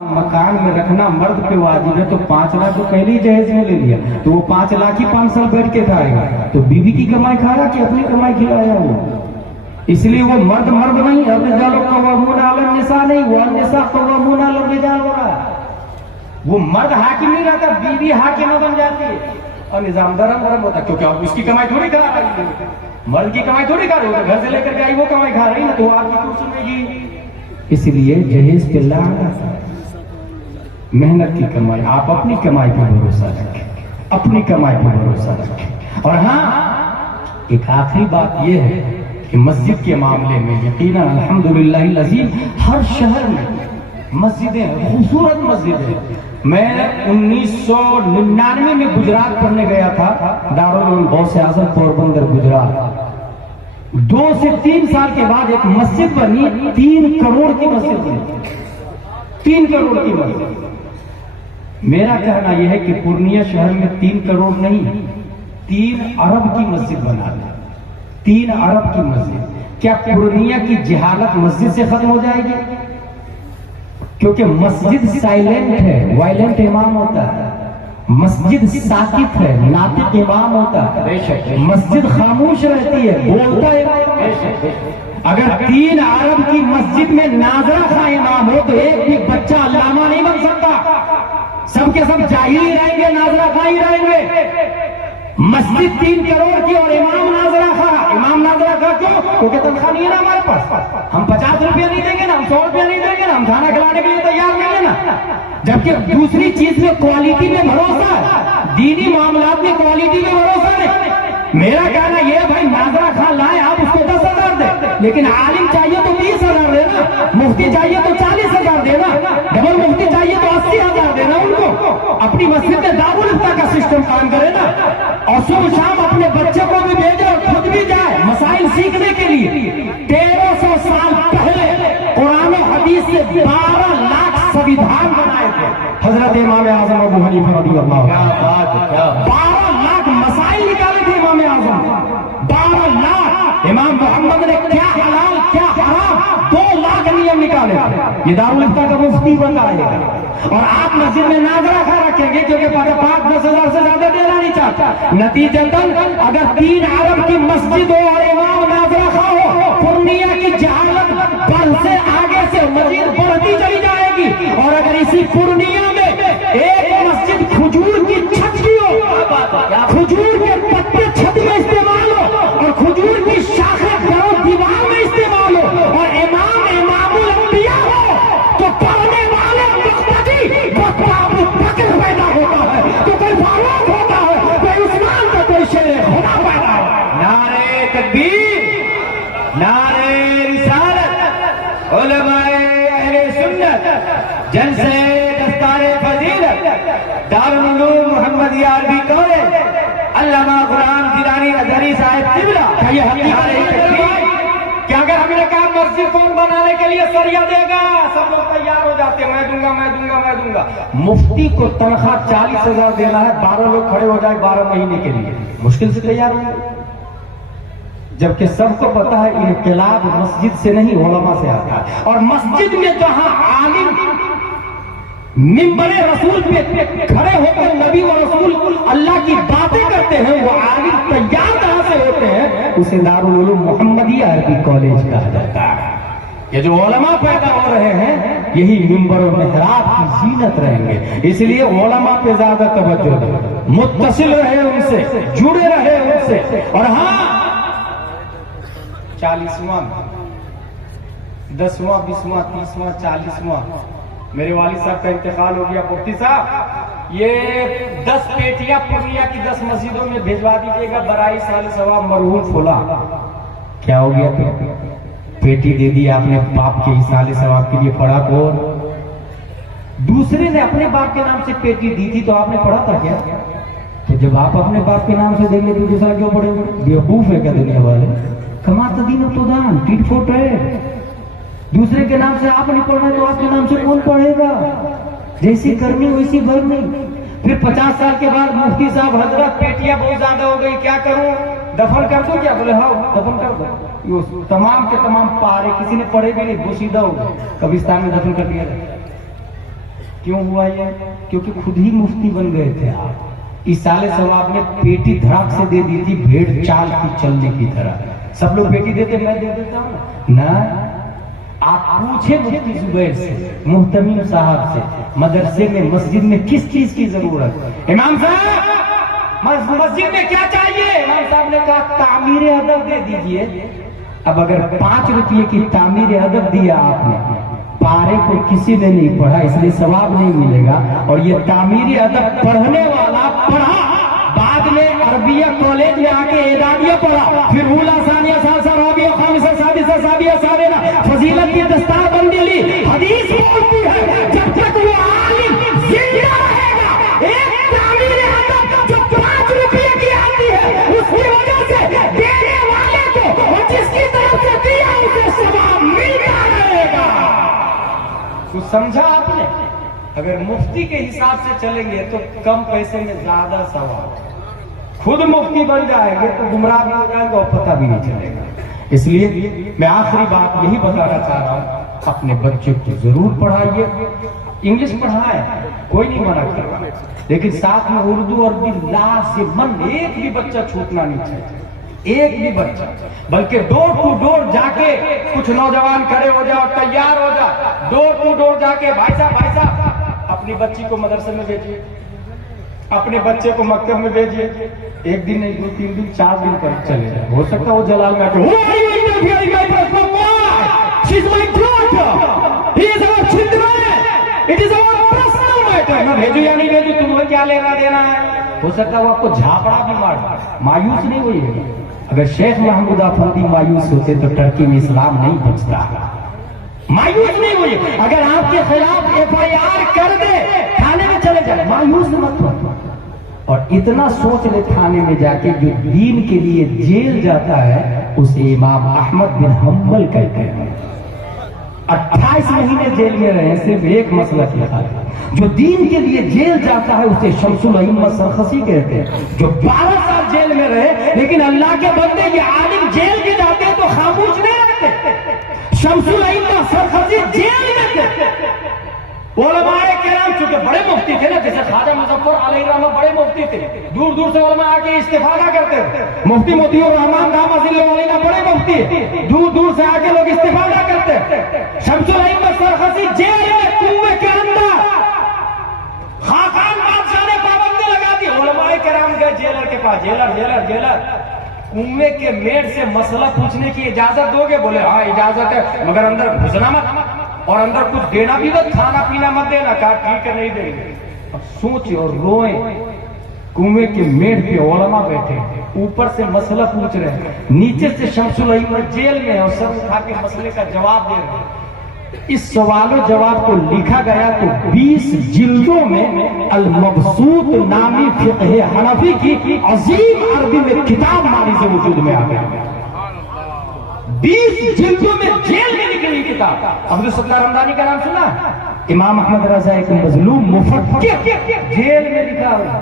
मकान में रखना मर्द पे वाजिब है, तो 5 लाख तो पहले ही जहेज में ले लिया, तो वो 5 लाख ही 5 साल बैठ के खाएगा, तो बीवी की कमाई खा रहा कि अपनी कमाई खिलाया वो? इसलिए वो मर्द नहीं, अर्रिजालु क़व्वामून अला निसा नहीं, वो निसा क़व्वामून अला रिजाल हो रहा है। वो मर्द हाकिम नहीं रहता, बीवी हाकिम बन जाती है और निजाम दरम होता, क्योंकि अब उसकी कमाई थोड़ी खा रही है, मर्द की कमाई थोड़ी खा रही है, घर से लेकर के आई वो कमाई खा रही है, तो आपकी क्यों सुनेगी? इसलिए जहेज पे लाना, मेहनत की कमाई, आप अपनी कमाई पर भरोसा रखें, अपनी कमाई पर भरोसा रखें। और हाँ, एक आखिरी बात यह है कि मस्जिद के मामले में यकीनन अल्हम्दुलिल्लाह अज़ीम हर शहर में मस्जिदें, खूबसूरत मस्जिदें। मैं 1999 में गुजरात पढ़ने गया था, दारुल उलूम गौसे आज़म पोरबंदर गुजरात। 2 से 3 साल के बाद एक मस्जिद बनी, 3 करोड़ की मस्जिद बनी, 3 करोड़ की मस्जिद। मेरा कहना यह है कि पूर्णिया शहर में 3 करोड़ नहीं, 3 अरब की मस्जिद बना दे, 3 अरब की मस्जिद। क्या पूर्णिया की जहालत मस्जिद से खत्म हो जाएगी? क्योंकि मस्जिद साइलेंट है, वायलेंट इमाम होता है, मस्जिद साकित है, नातिक इमाम होता है, मस्जिद खामोश रहती है, बोलता है। अगर 3 अरब की मस्जिद में नाजरा खां इमाम हो तो एक भी बच्चा अल्लामा नहीं बन सकता, सबके सब जाहिल ही रहेंगे, नाजरा खां ही रहेंगे। मस्जिद 3 करोड़ की और इमाम नाजरा खां। इमाम नाजरा खां क्यों? क्योंकि तनख्वाह नहीं है ना हमारे पास, हम 50 रुपया नहीं देंगे ना, हम 100 रुपया नहीं देंगे ना, हम खाना खिलाने के लिए तैयार नहीं है ना। जबकि दूसरी चीज में क्वालिटी में भरोसा है, दीनी मामलात में क्वालिटी में भरोसा नहीं। मेरा कहना यह भाई, नाजरा खां लाए आप उसको 10,000 दे, लेकिन आलिम चाहिए तो 20,000 देना, मुफ्ती चाहिए तो 40,000 देना, डबल मुफ्ती चाहिए तो 80,000 देना उनको। अपनी मस्जिद में दारुल इफ्ता का सिस्टम काम करे ना, और सुबह शाम अपने बच्चे को भी भेजे और खुद भी जाए मसाइल सीखने के लिए। 1300 साल पहले कुरान और हदीस से 12 लाख संविधान बनाए थे हजरत इमाम आजम अबू हनीफा रज़ियल्लाहु अन्हु। 12 लाख मसाइल निकाले थे इमाम आजम, 12 लाख। इमाम मोहम्मद ने क्या हलाल क्या हराम 2 लाख नियम निकाले थे, ये दारुल इफ्ता का मुफ्ती बताएगा। और आप मस्जिद में नाजरा खां रखेंगे क्योंकि 5-10,000 से ज्यादा देना नहीं चाहता। नतीजतन अगर 3 अरब की मस्जिद हो और इमाम नाजरा खां हो, पूर्णिया की जहालत बढ़ से आगे से मजीद बढ़ती चली जाएगी। और अगर इसी पूर्णिया में एक मस्जिद खजूर की छत की हो, खजूर के पत्ते छत में इस्तेमाल हो और खजूर की शाखें घरों दीवार में इस्तेमाल हो, और इमाम इमामुल अंबिया हो, तो पढ़ने वाले अबू बकर पैदा होता है, तो कोई फारूक होता है, कोई उस्मान का कोई शेर खुदा पैदा हो। नारे तकबीर, नारे रिसालत, उलमाए अहले सुन्नत, जलसे दस्तारे फजीलत, दारुल उलूम मुहम्मदिया अरबी कॉलेज, अल्लामा गुलाम गिलानी अज़हरी साहिब क़िबला। क्या हमारे क्या अगर हमने कहा मस्जिद कौन बनाने के लिए सरिया देगा, सब लोग तैयार हो जाते हैं, मैं दूंगा मैं दूंगा मैं दूंगा। मुफ्ती को तनख्वाह 40,000 देना है, 12 लोग खड़े हो जाए 12 महीने के लिए, मुश्किल से तैयार हो जाए। जबकि सबको पता है इनकलाब मस्जिद से नहीं उलमा से आता है। और मस्जिद में जहां आलिम मिंबरे रसूल पे खड़े होकर नबी व रसूल अल्लाह की बातें करते हैं, वो आलिम तैयार कहां से होते हैं? उसे दारुल उलूम मुहम्मदिया अरबी कॉलेज कहा जाता है। ये जो उलमा पैदा हो रहे हैं, यही मिंबर और मेहराब की जीनत रहेंगे। इसलिए उलमा पे ज्यादा तवज्जो दें, मुत्तसिल रहे उनसे, जुड़े रहे उनसे। और हाँ, 40वां 10वां 20वां 30वां 40वां मेरे वालिद साहब का इंतकाल हो गया। मुफ्ती साहब, ये 10 पेटियां पूर्णिया की 10 मस्जिदों में भिजवा दीजिएगा, बराई साल सवाब मरहूम फुला। क्या हो गया? पेटी दे दी आपने, बाप के साल सवाब के लिए पढ़ा को, दूसरे ने अपने बाप के नाम से पेटी दी थी तो आपने पढ़ा था क्या? तो जब आप अपने बाप के नाम से देंगे तो दूसरा क्यों पढ़ेगा? बेवकूफ है क्या दुनिया वाले? कमाता दीन तो दान, टिट फोट है। दूसरे के नाम से आप नहीं पढ़ना तो आपके नाम से कौन पढ़ेगा? जैसी करनी वैसी भरनी। फिर 50 साल के बाद मुफ्ती साहब, हजरत पेटियां बहुत ज्यादा हो गई, क्या करूं, दफन कर दो क्या? बोले हाँ दफन कर दो। तमाम के तमाम पारे किसी ने पढ़े भी नहीं, बोशीदा हो गए, कब्रिस्तान में दफन कर दिया। کیوں ہوا یہ؟ کیونکہ خود ہی مفتی بن گئے تھے آپ. ایصال ثواب نے پیٹی دھڑاک سے دے دی تھی بھیڑ چال کی چلنے کی طرح. سب لوگ پیٹی دیتے، میں دے دیتا ہوں نا. آپ پوچھے مفتی زبیر سے، محتمیم صاحب سے، مدرسے میں مسجد میں کس چیز کی ضرورت؟ امام صاحب مسجد میں کیا چاہیے؟ امام صاحب نے کہا تعمیر ادب دے دیجئے. اب اگر 5 روپے کی تعمیر ادب دیا آپ نے، پارے کو کسی نے نہیں پڑھا اس لیے ثواب نہیں ملے گا. اور یہ تعمیر ادب پڑھنے والا پڑھا، بعد میں عربیہ کالج میں آ کے اعدادیہ پڑھا، پھر اولا ثانیہ ثالثہ رابعہ خامسہ سادسہ سابعہ ثامنہ فضیلت کی دستار بندی لی. حدیث بولتی ہے جب تک وہ عالم زندہ رہے گا، ایک تعمیر ادب جو 5 روپے کی آتی ہے اس کی وجہ سے دینے والے کو اور جس کی طرف سے دیا اسے ثواب ملتا رہے گا. تو سمجھا آپ نے؟ اگر مفتی کے حساب سے چلیں گے تو کم پیسے میں زیادہ ثواب. خود مفتی بن جائیں گے تو گمراہ بھی ہو جائیں گے اور پتہ بھی نہیں چلے گا. اس لیے میں آخری بات یہی بتانا چاہ رہا ہوں، اپنے بچوں کو ضرور پڑھائیے. انگلش پڑھائیں، کوئی نہیں منع کر رہا، لیکن ساتھ میں اردو عربی لازماً ایک بھی بچہ چھوٹنا نہیں چاہیے. ایک بھی بچہ، بلکہ ڈور ٹو ڈور جا کے کچھ نوجوان کھڑے ہو جاؤ، تیار ہو جا، ڈور ٹو ڈور جا کے بھائی صاحب اپنی بچی کو مدرسے میں بھیجیے، اپنے بچے کو مکتب میں بھیجیے. 1 دن نہیں، 2 3 دن 4 دن کر چلے جائے. ہو سکتا ہے وہ جلال میں آ بھیجو یا نہیں بھیجو، تمہیں کیا لینا دینا ہے. ہو سکتا ہے وہ آپ کو جھاپڑا بھی مار. مایوس نہیں ہوئیے گا. اگر شیخ محمود افندی مایوس ہوتے تو ٹرکی میں اسلام نہیں بچتا. مایوس نہیں ہوئیے. اگر آپ کے خلاف FIR کر دے تھانے میں چلے جائے، مایوس مت ہو. اور اتنا سوچ لے تھانے میں جا کے جو دین کے لیے جیل جاتا ہے اسے امام احمد بن حنبل کہتے ہیں. 28 مہینے جیل میں رہے صرف ایک مسئلہ کی خاطر. جو دین کے لیے جیل جاتا ہے اسے شمس الائمہ سرخسی کہتے ہیں. جو 12 سال جیل میں رہے لیکن اللہ کے بندے یہ عالم جیل کے جاتے ہیں تو خاموش نہیں رہتے. شمس الائمہ سرخسی جیل میں تھے. علماء کرام چونکہ بڑے مفتی تھے نا، جیسے خواجہ مظفر علیہ الرحمہ بڑے مفتی تھے، دور دور سے علماء آ کے استفادہ کرتے تھے. مفتی موتی الرحمان دامت ذلہ بڑے مفتی ہیں، دور دور سے آ کے لوگ استفادہ کرتے. شمس الائمہ سرخسی جیل میں کنویں کے اندر خاقان بادشاہ نے پابندی لگا دی. علماء کرام گئے جیلر کے پاس، جیلر کنویں کے میڑ سے مسئلہ پوچھنے کی اجازت دو گے؟ بولے ہاں اجازت ہے، مگر اندر گھسنا مت اور اندر کچھ دینا بھی مت، کھانا پینا مت دینا. کہا ٹھیک ہے نہیں دیں گے. اب سوچے اور روئیں. کنویں کے میڑ پہ علماء بیٹھے، اوپر سے مسئلہ پوچھ رہے ہیں، نیچے سے شمس الائمہ جیل میں اور سب اٹھا کے مسئلے کا جواب دے رہے ہیں. اس سوال و جواب کو لکھا گیا تو 20 جلدوں میں المبسوط نامی فقہ حنفی کی عظیم عربی میں کتاب ماری سے وجود میں آ گیا. 20 جلدوں میں جیل میں نکلی کتاب. عبدالستار رمضانی کا نام سنا؟ امام احمد رضا ایک مظلوم مفکر جیل میں لکھا ہوا.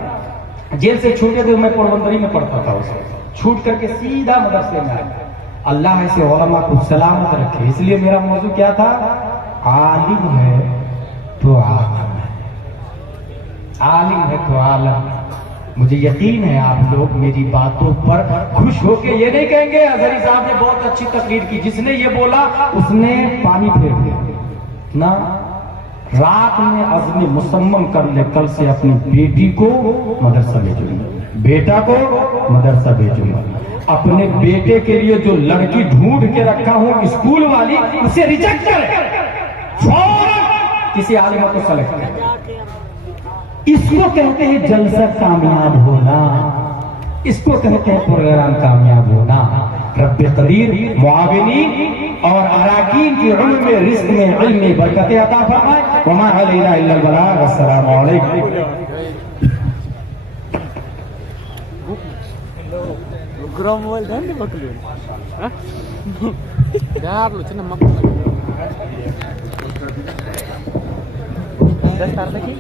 جیل سے چھوٹے تھے، میں پوروندری میں پڑھتا تھا، اسے چھوٹ کر کے سیدھا مدرسے میں آیا. اللہ ایسے علماء کو سلامت رکھے. اس لیے میرا موضوع کیا تھا؟ عالم ہے تو عالم ہے، عالم ہے تو عالم ہے. مجھے یقین ہے آپ لوگ میری باتوں پر خوش ہو کے یہ نہیں کہیں گے حضری صاحب نے بہت اچھی تقریر کی، جس نے یہ بولا اس نے پانی پھیر دیا نا. رات میں عزم مصمم کر لے کل سے اپنی بیٹی کو مدرسہ بھیجوں گا، بیٹا کو مدرسہ بھیجوں گا. اپنے بیٹے کے لیے جو لڑکی ڈھونڈ کے رکھا ہوں اسکول والی، اسے ریجیکٹ کرے، فوراً کسی عالمہ کو سلیکٹ کرے. اس کو کہتے ہیں جلسہ کامیاب ہونا، اس کو کہتے ہیں پروگرام کامیاب ہونا. رب قدیر معاونین اور اراکین کی علم رزق میں علم برکت عطا فرمائے. وما علینا الا البلاغ. السلام علیکم. Gram dan di bakul. Hah? Dar lu cina mak. Dah start lagi.